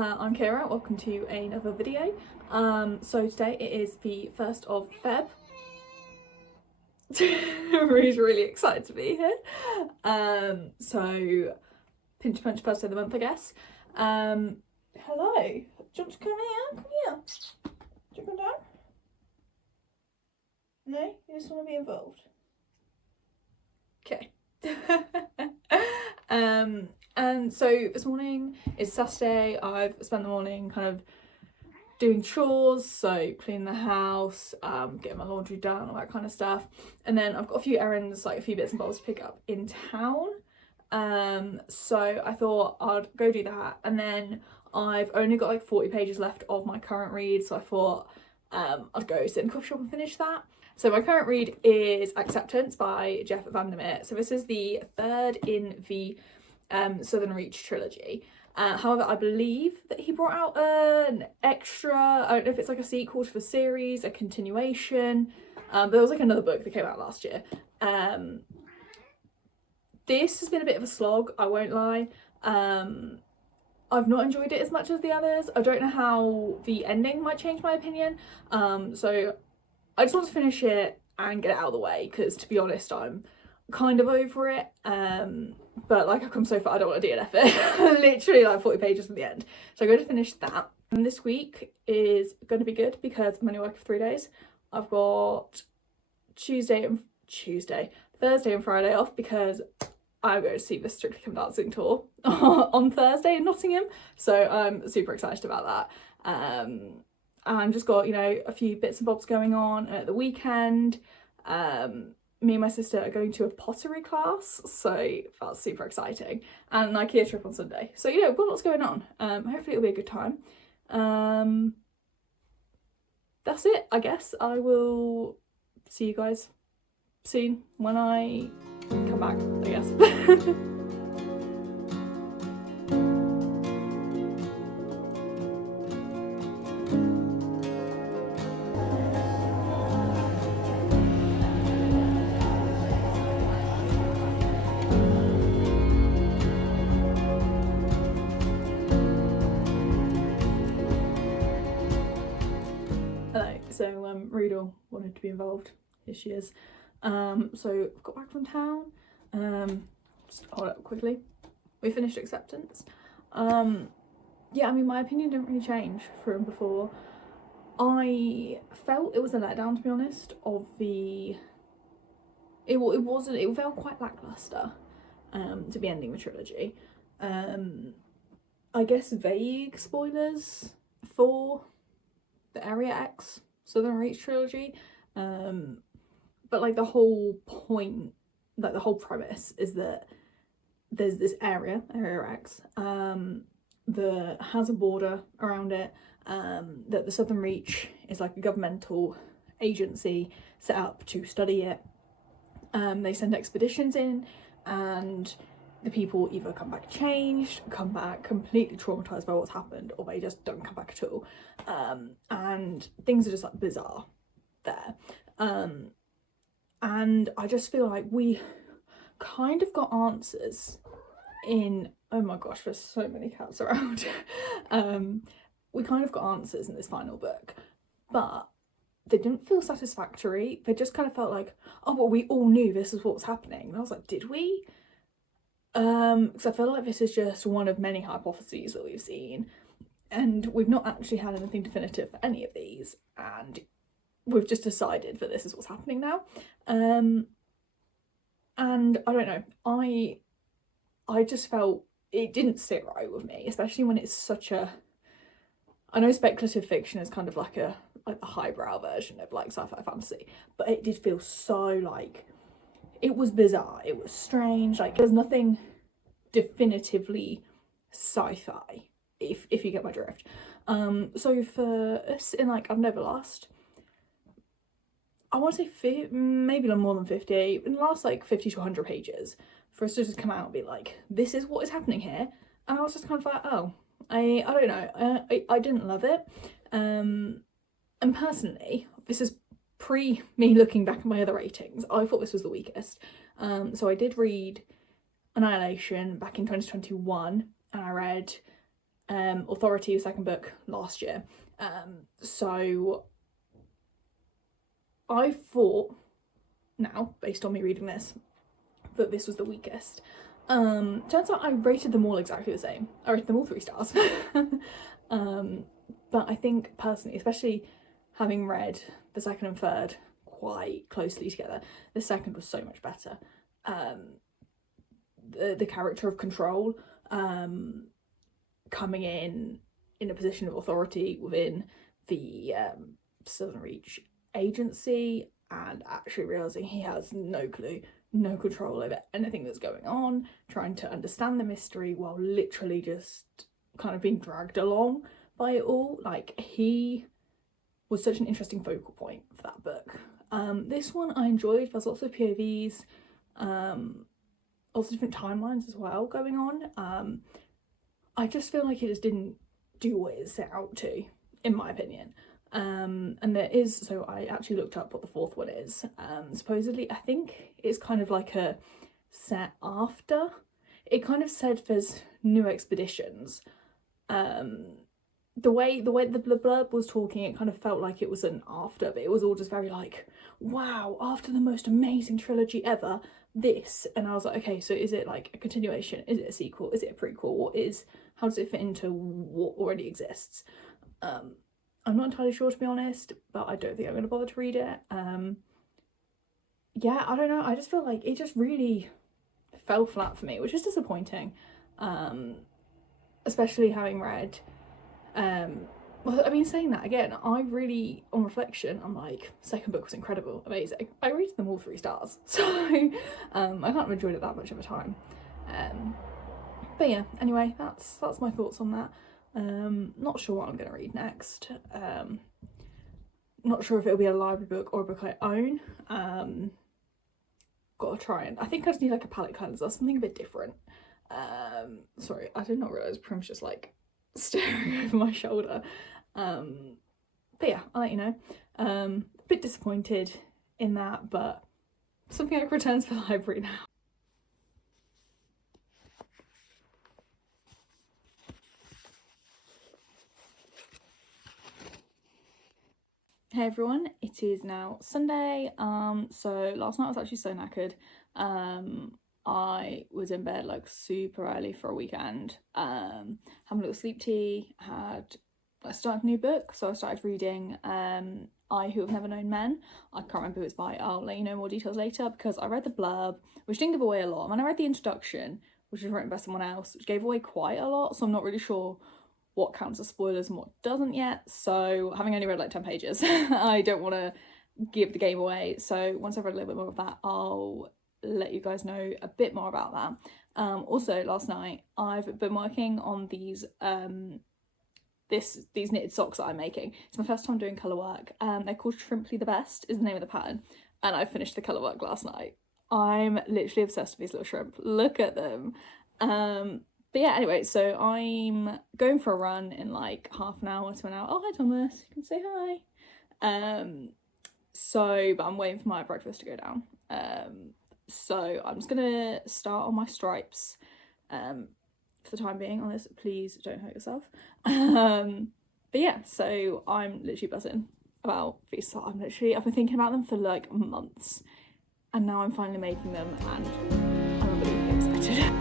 I'm Kira, welcome to another video. So today it is the 1st of Feb. Rue's really excited to be here. So pinch punch first of the month, I guess. Hello, do you want to come here? Come here. Do you come down? No? You just want to be involved? Okay. And so this morning is Saturday. I've spent the morning kind of doing chores, so cleaning the house, getting my laundry done, all that kind of stuff. And then I've got a few errands, like a few bits and bobs to pick up in town. So I thought I'd go do that. And then I've only got like 40 pages left of my current read, so I thought I'd go sit in a coffee shop and finish that. So my current read is Acceptance by Jeff Vandermeer. So this is the third in the Southern Reach trilogy. However, I believe that he brought out an extra, I don't know if it's like a sequel to the series, a continuation, but there was like another book that came out last year. This has been a bit of a slog, I won't lie. I've not enjoyed it as much as the others. I don't know how the ending might change my opinion. So I just want to finish it and get it out of the way, because to be honest, I'm kind of over it. But like, I've come so far, I don't want to DNF it. Literally like 40 pages from the end. So I'm going to finish that. And this week is going to be good because I'm only working for 3 days. I've got Thursday and Friday off because I'm going to see the Strictly Come Dancing tour on Thursday in Nottingham. So I'm super excited about that. And just got, you know, a few bits and bobs going on at the weekend. Me and my sister are going to a pottery class, so that's super exciting. And an IKEA trip on Sunday. So, you know, we've got lots going on. Hopefully it'll be a good time. That's it, I guess. I will see you guys soon when I come back, I guess. So Rudel wanted to be involved. Here she is. So I've got back from town. Just hold up quickly. We finished Acceptance. Yeah, I mean, my opinion didn't really change from before. I felt it was a letdown, to be honest, of the... It felt quite lackluster to be ending the trilogy. I guess vague spoilers for the Area X Southern Reach trilogy, but like the whole point, like the whole premise is that there's this area X, that has a border around it, that the Southern Reach is like a governmental agency set up to study it. They send expeditions in, and the people either come back changed, come back completely traumatised by what's happened, or they just don't come back at all. And things are just like bizarre there. And I just feel like we kind of got answers in, oh my gosh, there's so many cats around. We kind of got answers in this final book, but they didn't feel satisfactory. They just kind of felt like, oh, well, we all knew this is what was happening. And I was like, did we? Because I feel like this is just one of many hypotheses that we've seen, and we've not actually had anything definitive for any of these, and we've just decided that this is what's happening now. And I don't know, I just felt it didn't sit right with me, especially when it's such a... I know speculative fiction is kind of like the highbrow version of like sci-fi fantasy, but it did feel so like... It was bizarre, it was strange, like there's nothing definitively sci-fi, if you get my drift. So for us in like I've Never Lost, I want to say maybe more than 50, in the last like 50 to 100 pages, for us to just come out and be like, this is what is happening here. And I was just kind of like, oh, I don't know, I didn't love it. And personally, this is pre me looking back at my other ratings, I thought this was the weakest. So I did read Annihilation back in 2021, and I read Authority, the second book, last year. So I thought, now, based on me reading this, that this was the weakest. Turns out I rated them all exactly the same. I rated them all 3 stars. But I think personally, especially having read the second and third quite closely together, the second was so much better. The character of Control coming in a position of authority within the Southern Reach agency, and actually realising he has no clue, no control over anything that's going on, trying to understand the mystery while literally just kind of being dragged along by it all. Like, he was such an interesting focal point for that book. This one I enjoyed. There's lots of POVs, lots of different timelines as well going on. I just feel like it just didn't do what it set out to, in my opinion. And there is, so I actually looked up what the 4th one is. Supposedly, I think it's kind of like a set after. It kind of said there's new expeditions. The way the blurb was talking, it kind of felt like it was an after, but it was all just very like, wow, after the most amazing trilogy ever, this. And I was like, okay, so is it like a continuation? Is it a sequel? Is it a prequel? How does it fit into what already exists? I'm not entirely sure, to be honest, but I don't think I'm going to bother to read it. Yeah, I don't know. I just feel like it just really fell flat for me, which is disappointing. Especially having read... well, I mean, saying that again, I really, on reflection, I'm like, second book was incredible, amazing. I rated them all 3 stars, so I can't have enjoyed it that much of a time. But yeah, anyway, that's my thoughts on that. Not sure what I'm going to read next. Not sure if it'll be a library book or a book I own. Gotta try and, I think I just need like a palette cleanser, something a bit different. Sorry, I did not realise Prim's just like staring over my shoulder. But yeah, I'll let you know. A bit disappointed in that, but something I can return to the library now. Hey everyone, it is now Sunday. So last night I was actually so knackered. I was in bed like super early for a weekend, having a little sleep tea, I started a new book, so I started reading I Who Have Never Known Men. I can't remember who it's by, I'll let you know more details later, because I read the blurb, which didn't give away a lot, and then I read the introduction, which was written by someone else, which gave away quite a lot, so I'm not really sure what counts as spoilers and what doesn't yet. So having only read like 10 pages, I don't want to give the game away. So once I've read a little bit more of that, I'll let you guys know a bit more about that. Also last night I've been working on these these knitted socks that I'm making. It's my first time doing colour work. They're called Shrimply the Best is the name of the pattern, and I finished the colour work last night. I'm literally obsessed with these little shrimp. Look at them. But yeah, anyway, so I'm going for a run in like half an hour to an hour. Oh, hi Thomas, you can say hi. But I'm waiting for my breakfast to go down. So I'm just gonna start on my stripes for the time being on this. Please don't hurt yourself. But yeah, so I'm literally buzzing about these. So I've been thinking about them for like months, and now I'm finally making them, and I'm unbelievably excited.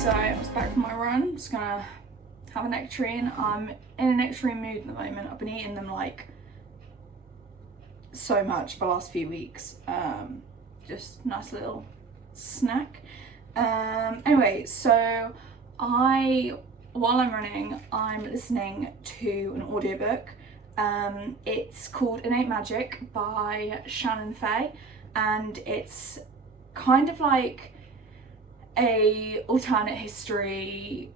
So I was back from my run. I'm just gonna have a nectarine. I'm in a nectarine mood at the moment. I've been eating them like so much for the last few weeks. Just nice little snack. Anyway, so while I'm running, I'm listening to an audiobook. It's called Innate Magic by Shannon Fay, and it's kind of like a alternate history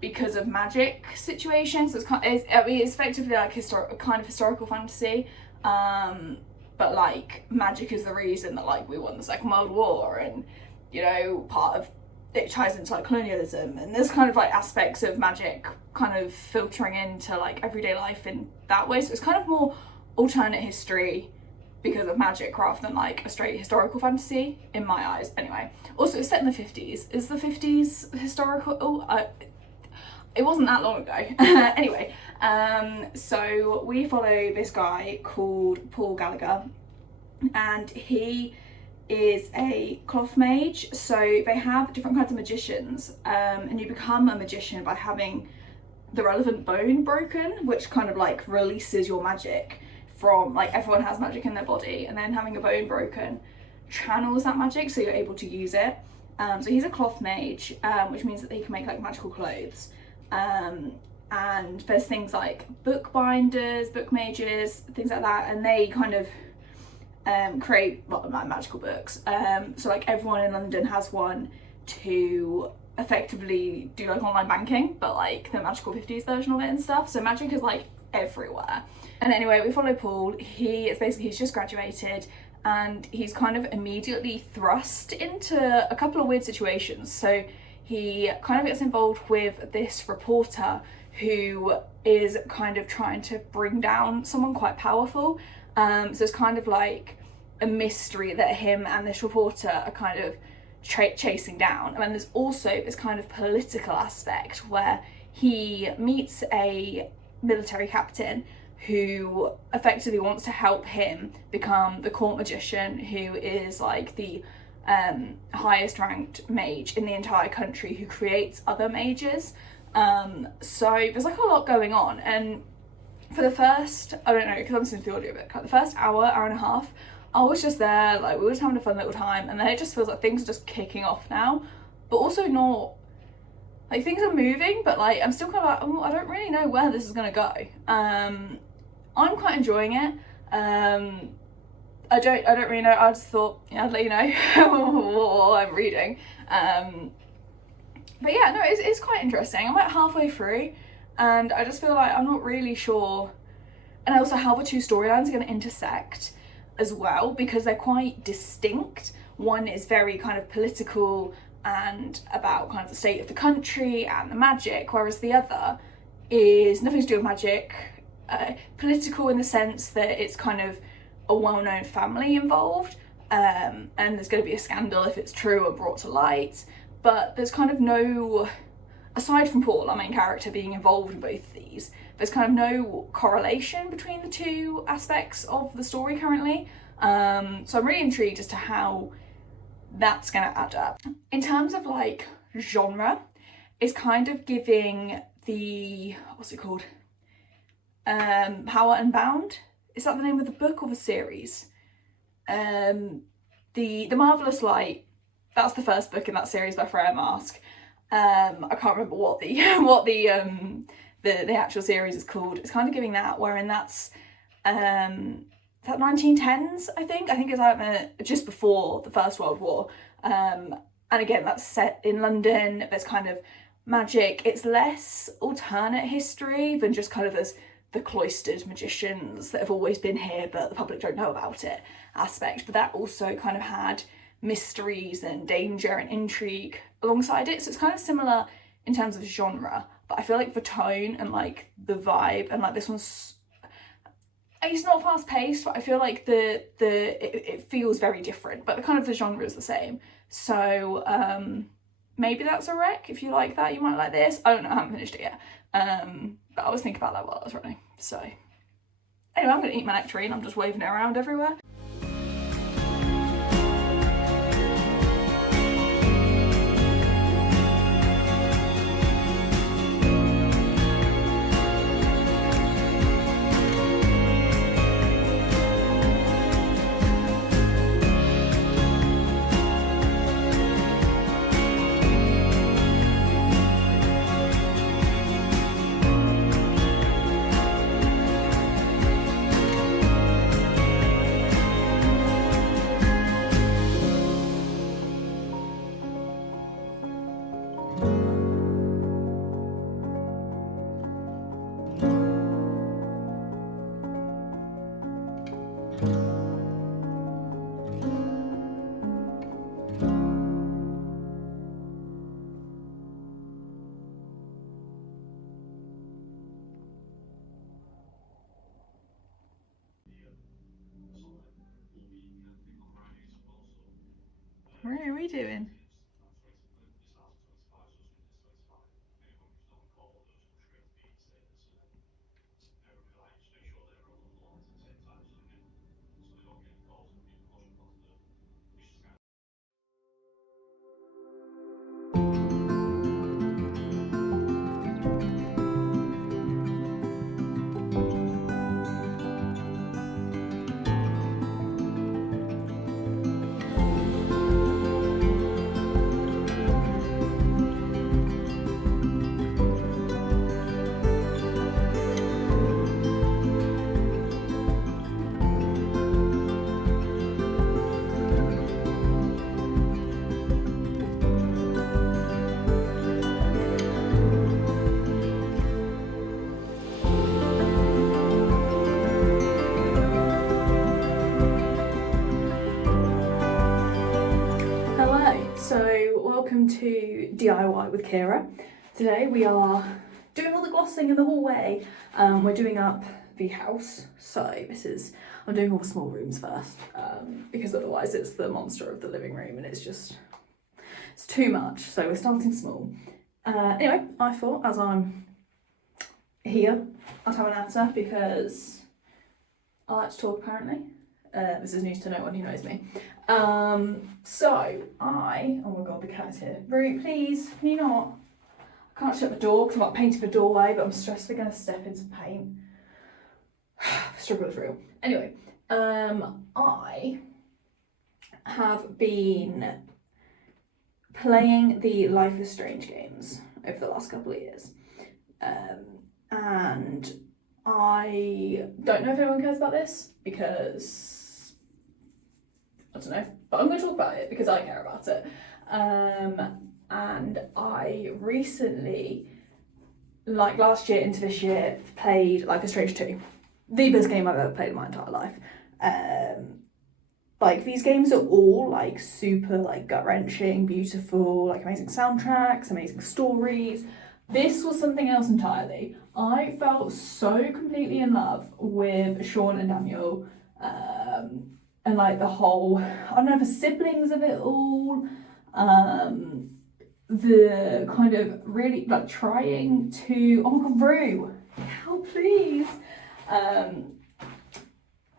because of magic situation. So it's effectively like kind of historical fantasy, but like magic is the reason that like we won the Second World War, and you know, part of it ties into like colonialism, and there's kind of like aspects of magic kind of filtering into like everyday life in that way. So it's kind of more alternate history because of magic rather than like a straight historical fantasy in my eyes. Anyway, also it's set in the 50s. Is the 50s historical? It wasn't that long ago. Anyway, so we follow this guy called Paul Gallagher, and he is a cloth mage. So they have different kinds of magicians, and you become a magician by having the relevant bone broken, which kind of like releases your magic from, like, everyone has magic in their body, and then having a bone broken channels that magic so you're able to use it. So he's a cloth mage, which means that he can make like magical clothes. And there's things like bookbinders, book mages, things like that, and they kind of create magical books. So like everyone in London has one to effectively do like online banking, but like the magical 50s version of it and stuff. So magic is like everywhere. And anyway, we follow Paul. He's just graduated, and he's kind of immediately thrust into a couple of weird situations. So he kind of gets involved with this reporter who is kind of trying to bring down someone quite powerful. So it's kind of like a mystery that him and this reporter are kind of chasing down. And then there's also this kind of political aspect where he meets a military captain who effectively wants to help him become the court magician, who is like the highest ranked mage in the entire country, who creates other mages. So there's like a lot going on, and for the first, I don't know, because I'm listening to the audiobook, like the first hour and a half, I was just there, like we were just having a fun little time, and then it just feels like things are just kicking off now, but also not, like things are moving, but like I'm still kind of like, oh, I don't really know where this is gonna go. I'm quite enjoying it. I don't really know. I just thought, yeah, I'd let you know what I'm reading. But yeah, no, it's quite interesting. I'm like halfway through, and I just feel like I'm not really sure, and also how the two storylines are going to intersect as well, because they're quite distinct. One is very kind of political and about kind of the state of the country and the magic, whereas the other is nothing to do with magic, political in the sense that it's kind of a well-known family involved, and there's going to be a scandal if it's true or brought to light, but there's kind of no, aside from Paul, our main character, being involved in both of these, there's kind of no correlation between the two aspects of the story currently. So I'm really intrigued as to how that's going to add up. In terms of like genre, it's kind of giving the, what's it called? Power Unbound. Is that the name of the book or the series? The Marvelous Light. That's the first book in that series by Freya Marske. I can't remember what the actual series is called. It's kind of giving that, wherein that's that 1910s, I think it's like just before the First World War. And again, that's set in London. There's kind of magic. It's less alternate history than just kind of as the cloistered magicians that have always been here but the public don't know about it aspect. But that also kind of had mysteries and danger and intrigue alongside it. So it's kind of similar in terms of genre, but I feel like the tone and like the vibe, and like this one's, it's not fast paced, but I feel like it feels very different, but the kind of the genre is the same. So maybe that's a rec. If you like that, you might like this. I don't know, I haven't finished it yet. But I was thinking about that while I was running. So anyway, I'm gonna eat my nectarine. I'm just waving it around everywhere. What are we doing? So welcome to DIY with Kira. Today we are doing all the glossing in the hallway. We're doing up the house, so I'm doing all the small rooms first, because otherwise it's the monster of the living room and it's too much, so we're starting small. Anyway, I thought as I'm here I'd have a natter because I like to talk apparently. This is news to no one who knows me. Oh my god, the cat's here. Root, please, can you not? I can't shut the door because I'm not painting the doorway, but I'm stressed they're going to step in some paint. The struggle is real. Anyway, I have been playing the Life is Strange games over the last couple of years. And I don't know if anyone cares about this because I don't know, but I'm going to talk about it because I care about it. And I recently, like last year into this year, played Life is Strange 2. The best game I've ever played in my entire life. Like these games are all like super like gut-wrenching, beautiful, like amazing soundtracks, amazing stories. This was something else entirely. I felt so completely in love with Sean and Daniel, and like the whole, I don't know, the siblings of it all, the kind of really like trying to, oh my god, Rue, how please. I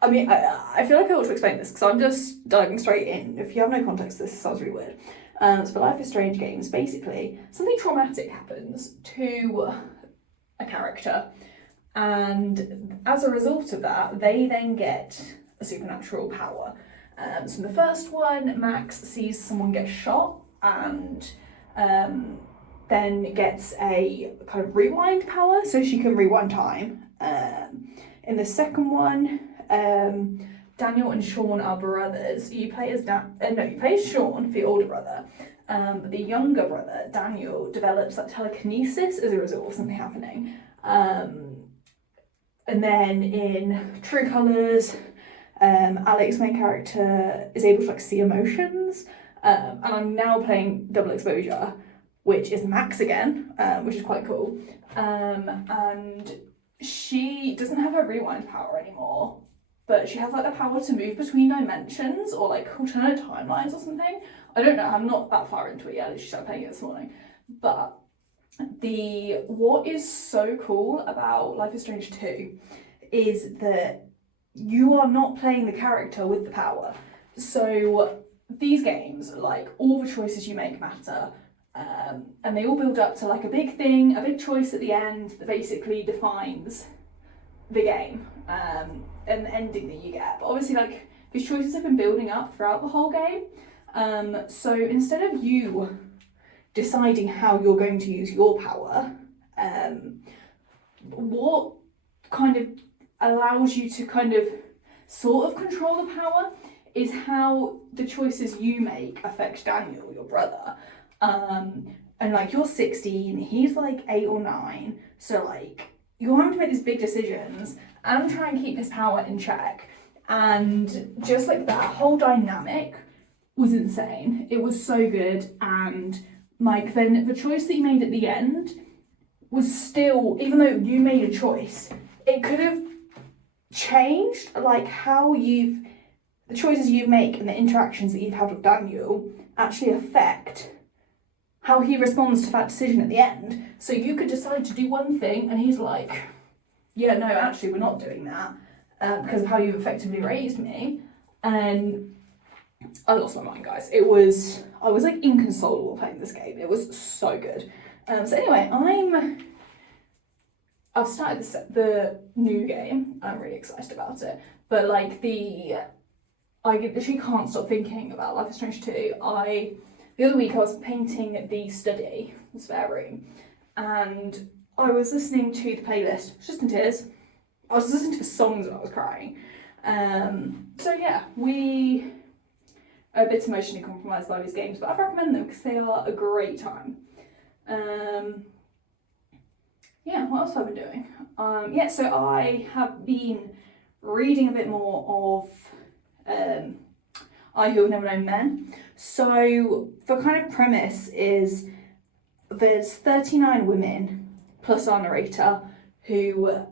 mean, I feel like I ought to explain this because I'm just diving straight in. If you have no context, this sounds really weird. So for Life is Strange games, basically, something traumatic happens to a character, and as a result of that, they then get a supernatural power. So in the first one, Max sees someone get shot and then gets a kind of rewind power, so she can rewind time. In the second one, Daniel and Sean are brothers. You play as Sean, the older brother. But the younger brother, Daniel, develops like telekinesis as a result of something happening. And then in True Colours, Alex, main character, is able to like see emotions. And I'm now playing Double Exposure, which is Max again, which is quite cool. And she doesn't have her rewind power anymore, but she has like the power to move between dimensions or like alternate timelines or something. I don't know, I'm not that far into it yet, I literally started playing it this morning. But what is so cool about Life is Strange 2 is that you are not playing the character with the power. So these games, like all the choices you make matter, and they all build up to like a big thing, a big choice at the end that basically defines the game, and the ending that you get. But obviously like these choices have been building up throughout the whole game. So instead of you deciding how you're going to use your power, what kind of allows you to kind of sort of control the power is how the choices you make affect Daniel, your brother. And like you're 16, he's like 8 or 9, so like you're having to make these big decisions and try and keep his power in check. And just like that whole dynamic was insane. It was so good. And like then the choice that you made at the end was still, even though you made a choice, it could have changed like how the choices you make and the interactions that you've had with Daniel, actually affect how he responds to that decision at the end. So you could decide to do one thing and he's like, yeah, no, actually we're not doing that because of how you've effectively raised me. And I lost my mind, guys. I was like inconsolable playing this game. It was so good. So anyway, I've started the new game. I'm really excited about it. But like I literally can't stop thinking about Life is Strange 2. The other week I was painting the study, the spare room, and I was listening to the playlist, just in tears. I was listening to the songs and I was crying. So yeah, we are a bit emotionally compromised by these games, but I recommend them because they are a great time. Yeah, what else have I been doing? So I have been reading a bit more of I Who Have Never Known Men. So the kind of premise is there's 39 women plus our narrator who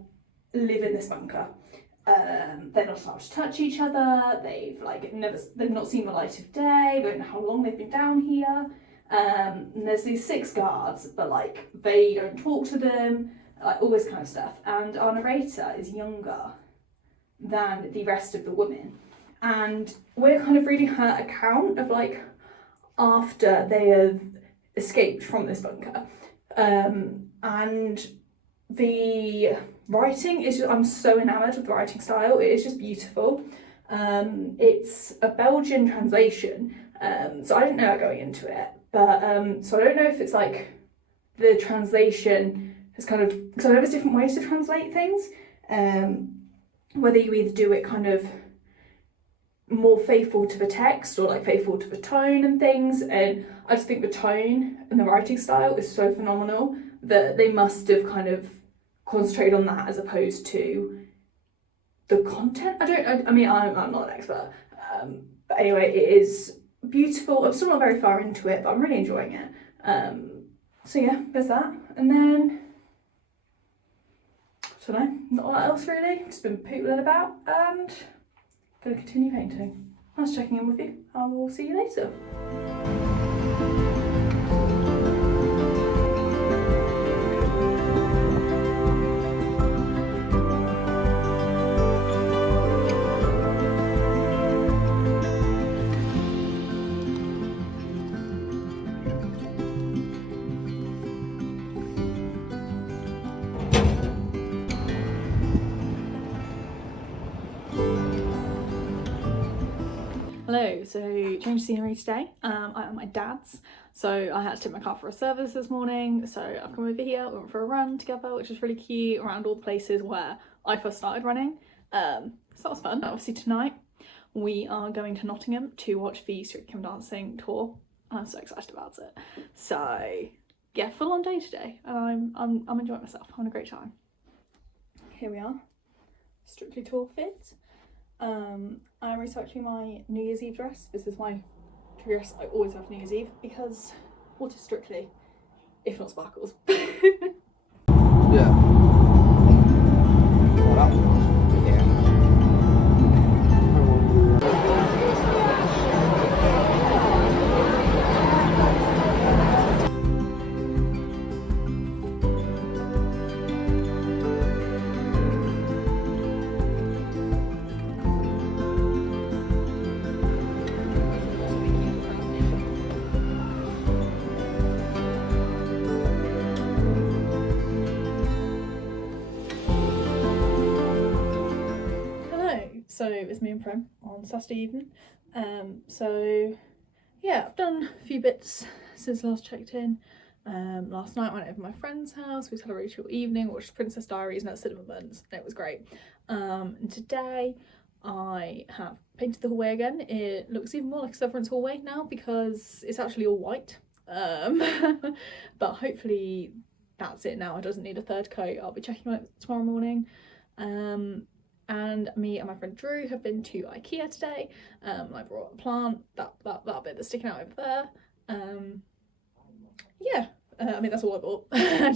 live in this bunker. They're not allowed to touch each other. They've not seen the light of day. They don't know how long they've been down here. And there's these 6 guards, but like they don't talk to them, like all this kind of stuff. And our narrator is younger than the rest of the women. And we're kind of reading her account of like after they have escaped from this bunker. And the writing is I'm so enamoured with the writing style. It is just beautiful. It's a Belgian translation, so I didn't know that going into it. But so I don't know if it's like the translation has kind of, because I know there's different ways to translate things. Whether you either do it kind of more faithful to the text or like faithful to the tone and things, and I just think the tone and the writing style is so phenomenal that they must have kind of concentrated on that as opposed to the content. I'm not an expert, but anyway, it is beautiful. I'm still not very far into it, but I'm really enjoying it. So yeah, there's that. And then I don't know, not a lot else really. Just been pootling about and gonna continue painting. Nice checking in with you. I will see you later. Hello, so change of scenery today. I'm at my dad's, so I had to take my car for a service this morning, so I've come over here, we went for a run together, which is really cute, around all the places where I first started running, so that was fun. Obviously tonight we are going to Nottingham to watch the Street Come Dancing tour, and I'm so excited about it. So yeah, full on day today, and I'm enjoying myself, having a great time. Here we are, Strictly tour fit. I'm researching my New Year's Eve dress. This is my dress I always have New Year's Eve because what is Strictly if not sparkles? Yeah. So it's me and Prem on Saturday evening. So yeah, I've done a few bits since last checked in. Last night I went over to my friend's house. We celebrated your evening, watched Princess Diaries and had cinnamon buns. It was great. And today I have painted the hallway again. It looks even more like a Severance hallway now because it's actually all white. But hopefully that's it now. It doesn't need a third coat. I'll be checking on it tomorrow morning. And me and my friend Drew have been to IKEA today. I brought a plant, that bit that's sticking out over there. Yeah, that's all I bought. I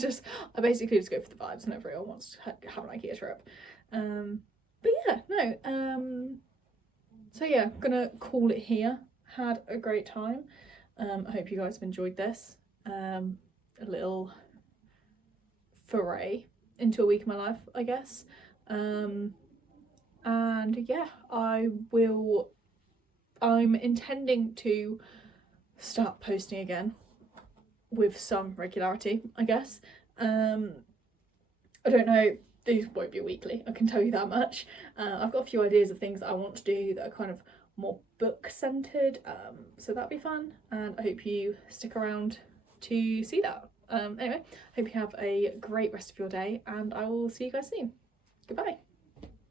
basically just go for the vibes and everyone wants to have an IKEA trip. But yeah, no. So yeah, I'm gonna call it here. Had a great time. I hope you guys have enjoyed this. A little foray into a week of my life, I guess. And yeah, I'm intending to start posting again with some regularity, I guess. I don't know, these won't be weekly, I can tell you that much. I've got a few ideas of things that I want to do that are kind of more book centered, so that'll be fun, and I hope you stick around to see that. Anyway, hope you have a great rest of your day, and I will see you guys soon. Goodbye.